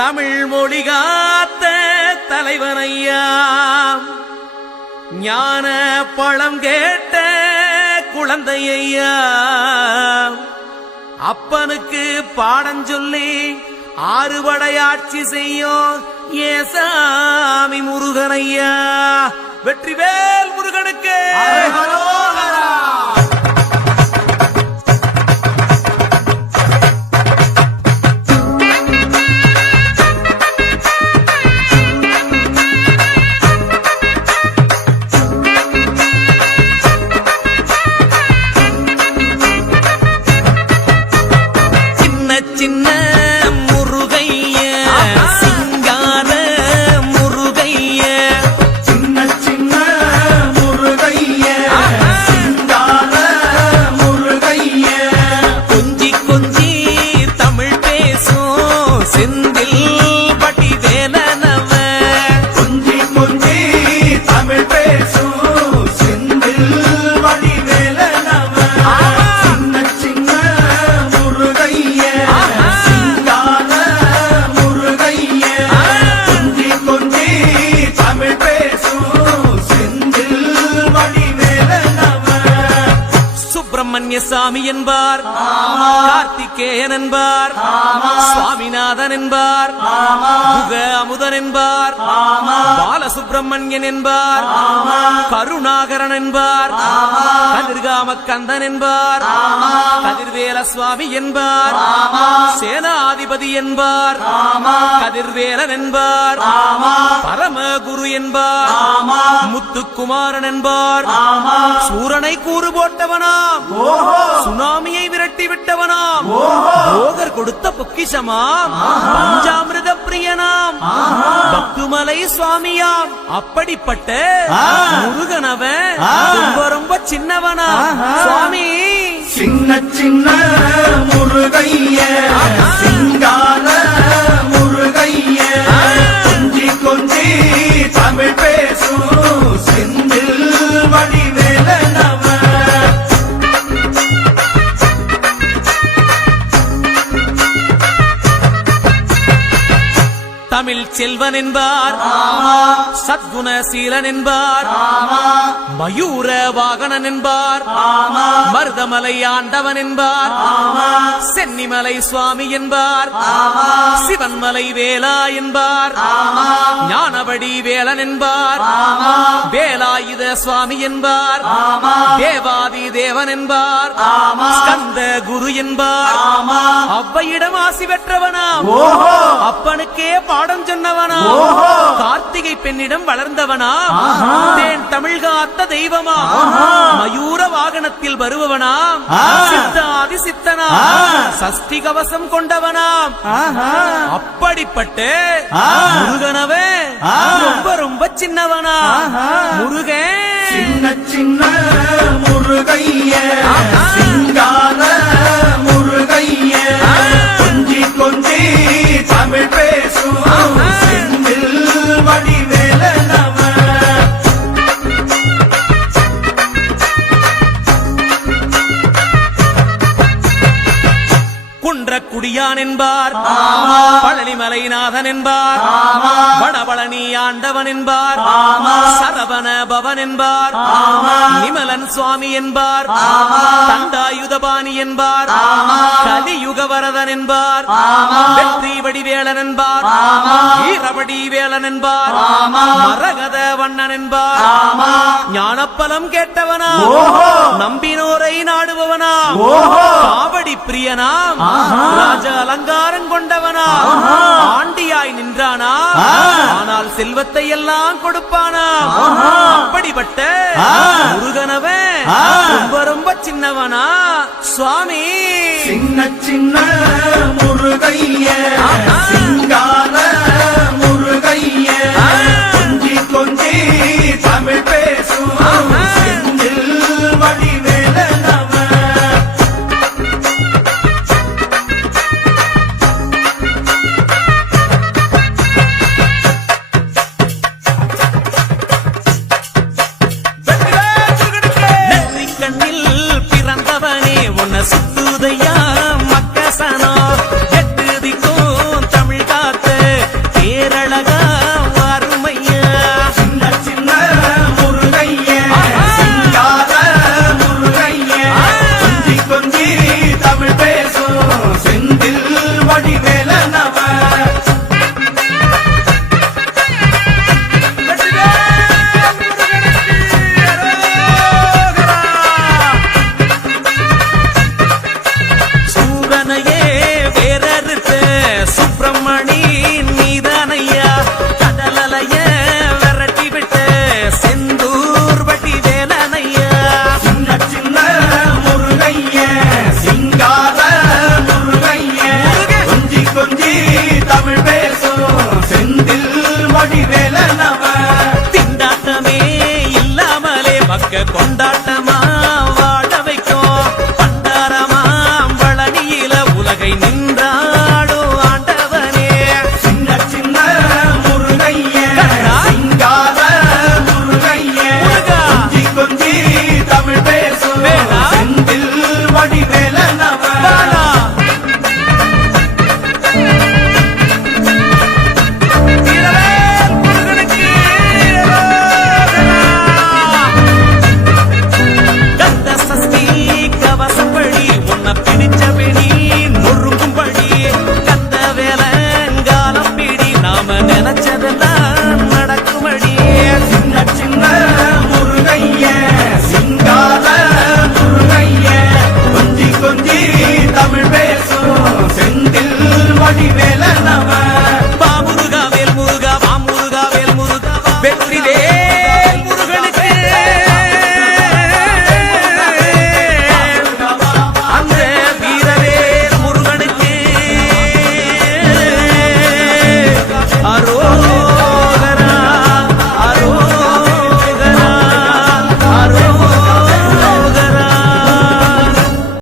தமிழ் மொழி காத்த தலைவனையா, ஞான பழம் கேட்ட குழந்தையா, அப்பனுக்கு பாடம் சொல்லி ஆறுபடையாட்சி செய்யும் ஏசாமி முருகனையா. வெற்றிவேல் முருகனுக்கு சின்ன முருகைய, சிங்கார முருகைய, சின்ன சின்ன முருகைய, சிங்கார முருகைய, கொஞ்சி கொஞ்சி தமிழ் பேசும் செந்தில் பட்டி வேலனவ, கொஞ்சி கொஞ்சி தமிழ் பேசும் செந்தில் வடிவேலனவ. சின்ன சின்ன முருகைய, சிங்கார முருகைய, கொஞ்சி கொஞ்சி தமிழ் பேசும் செந்தில் வடிவேலனவ. சுப்பிரமணிய சாமி என்பார், கார்த்திகேயன் என்பார், சுவாமிநாதன் என்பார், முக அமுதன் என்பார், பாலசுப்பிரமணியன் என்பார், கருணாகரன் என்பார், கதிர்காம கந்தன் என்பார், கதிர்வேல சுவாமி என்பார், சேனாதிபதி என்பார், கதிர்வேலன் என்பார், பரமகுரு என்பார், முத்துக்குமாரன் என்பார், சூரனை கூறு போட்டவனாம், சுனாமியை விரட்டி விட்டவனாம், போகர் கொடுத்த பொக்கிஷமாம், பஞ்சாமிர்த பிரியனாம், பக்துமலை சுவாமியாம். அப்படிப்பட்ட முருகனவன் ரொம்ப ரொம்ப சின்னவனா சுவாமி. சின்ன சின்ன முருகைய, சிங்கார முருகைய, கொஞ்சி கொஞ்சி தமிழ் பேசும் செந்தில் வடிவேலனவ. தமிழ் செல்வன் என்பார், சத்குணசீலன் என்பார், மயூர வாகனன் என்பார், மருதமலை ஆண்டவன் என்பார், சென்னிமலை சுவாமி என்பார், சிவன்மலை வேலா என்பார், ஞானவடி வேலன் என்பார், வேலாயுத சுவாமி என்பார், தேவாதி தேவன் என்பார், ஸ்கந்த குரு என்பார், அவ்வையிடம் ஆசி பெற்றவனாம், அப்பனுக்கே பாடம் சொன்னவனா, கார்த்திகை பெண்ணிடம் வளர்ந்தவனா, தேன் தமிழ் காத்த தெய்வமா, மயூர வாகனத்தில் வருபவனாம், சித்தாதி சித்தனா, சஷ்டி கவசம் கொண்டவனாம். அப்படிப்பட்ட முருகனவே ரொம்ப ரொம்ப சின்னவனா முருகன். சின்ன சின்ன முருகைய, சிங்கார முருகைய, கொஞ்சி கொஞ்சி தமிழ் பேசும் செந்தில் வடிவேலனவ. குன்றக்குடியான் என்பார், பழனிமலைநாதன் என்பார், வடபழனி ஆண்டவன் என்பார், சரவண பவன் என்பார், நிமலன் சுவாமி என்பார், தண்டாயுதபாணி என்பார், கலியுகவரதன் என்பார், வெற்றி வடிவேலன் என்பார், வீரவடி வேலன் என்பார், மரகத வண்ணன் என்பார், ஞானப்பலம் கேட்டவனா, நம்பினோரை நாடுபவனா, காவடி பிரியனாம், ராஜ அலங்காரம் கொண்டவனா, ஆண்டியாய் நின்றானா, ஆனால் செல்வத்தை எல்லாம் கொடுப்பானா. அப்படிப்பட்ட முருகனவன் ரொம்ப ரொம்ப சின்னவனா சுவாமி. சின்ன சின்ன முருகைய, சிங்கார முருகைய, கொஞ்சி கொஞ்சி தமிழ் பேசும் செந்தில் வடிவேலனவ. நெற்றிக்கண்ணில் பிறந்தவனே உன்னை சுத்துதையா மக்கசனோ, கொஞ்சி தமிழ் பேசும் செந்தில் வடிவேலனவ திண்டாட்டமே இல்லாமலே பக்க